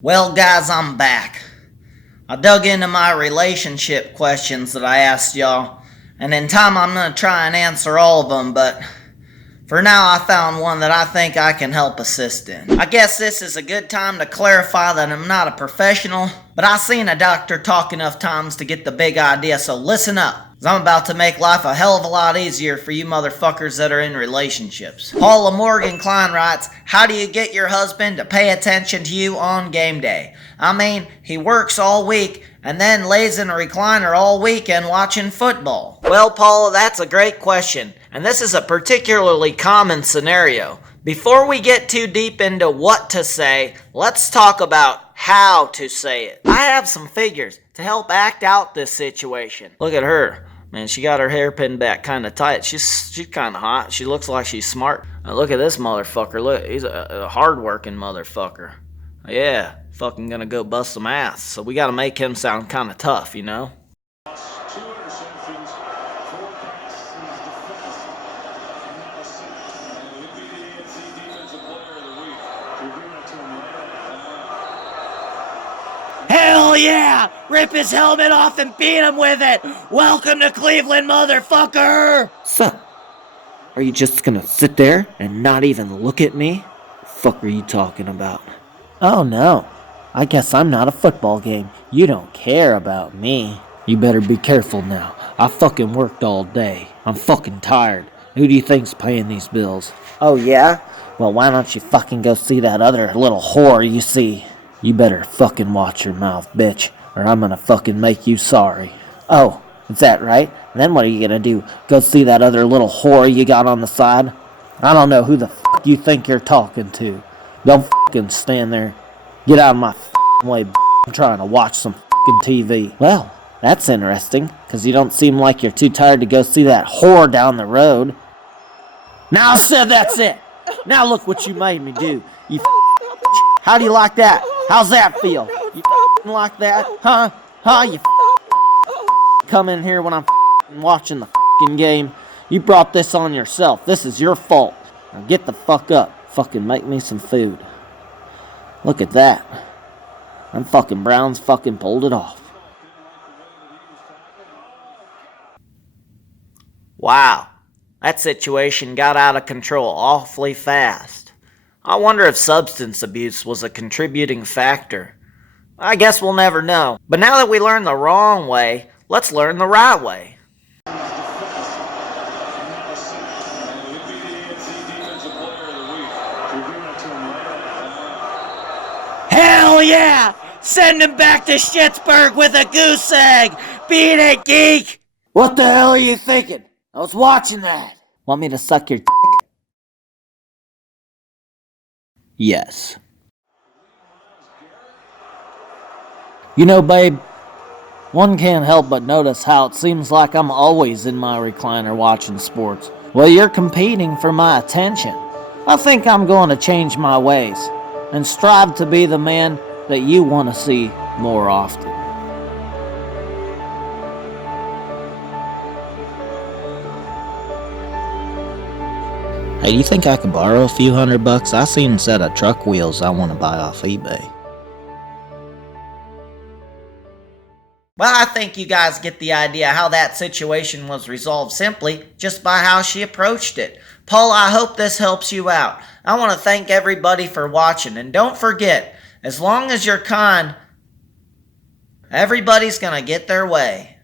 Well, guys, I'm back. I dug into my relationship questions that I asked y'all, and in time I'm going to try and answer all of them, but for now I found one that I think I can help assist in. I guess this is a good time to clarify that I'm not a professional, but I've seen a doctor talk enough times to get the big idea, so listen up. I'm about to make life a hell of a lot easier for you motherfuckers that are in relationships. Paula Morgan Klein writes, how do you get your husband to pay attention to you on game day? I mean, he works all week and then lays in a recliner all weekend watching football. Well, Paula, that's a great question, and this is a particularly common scenario. Before we get too deep into what to say, let's talk about how to say it. I have some figures to help act out this situation. Look at her. Man, she got her hairpin back kind of tight. She's kind of hot. She looks like she's smart. Now look at this motherfucker. Look, he's a hard-working motherfucker. Yeah, fucking gonna go bust some ass. So we gotta make him sound kind of tough, you know? Hell yeah! Rip his helmet off and beat him with it! Welcome to Cleveland, motherfucker! So, are you just gonna sit there and not even look at me? The fuck are you talking about? Oh no, I guess I'm not a football game. You don't care about me. You better be careful now. I fucking worked all day. I'm fucking tired. Who do you think's paying these bills? Oh yeah? Well, why don't you fucking go see that other little whore you see? You better fucking watch your mouth, bitch, or I'm gonna fucking make you sorry. Oh, is that right? Then what are you gonna do? Go see that other little whore you got on the side? I don't know who the fuck you think you're talking to. Don't fucking stand there. Get out of my fucking way, I'm trying to watch some fucking TV. Well, that's interesting, because you don't seem like you're too tired to go see that whore down the road. Now I said that's it. Now look what you made me do. You How do you like that? How's that feel? You like that? Huh? You come in here when I'm watching the game? You brought this on yourself. This is your fault. Now get the fuck up. Fucking make me some food. Look at that. Them fucking Browns fucking pulled it off. Wow, that situation got out of control awfully fast. I wonder if substance abuse was a contributing factor. I guess we'll never know. But now that we learned the wrong way, let's learn the right way. Hell yeah! Send him back to Schittsburg with a goose egg! Beat it, geek! What the hell are you thinking? I was watching that. Want me to suck your dick? Yes. You know, babe, one can't help but notice how it seems like I'm always in my recliner watching sports. Well, you're competing for my attention. I think I'm going to change my ways and strive to be the man that you want to see more often. Hey, do you think I could borrow a few $100? I seen a set of truck wheels I want to buy off eBay. Well, I think you guys get the idea how that situation was resolved simply just by how she approached it. Paul, I hope this helps you out. I want to thank everybody for watching, and don't forget, as long as you're kind, everybody's gonna get their way.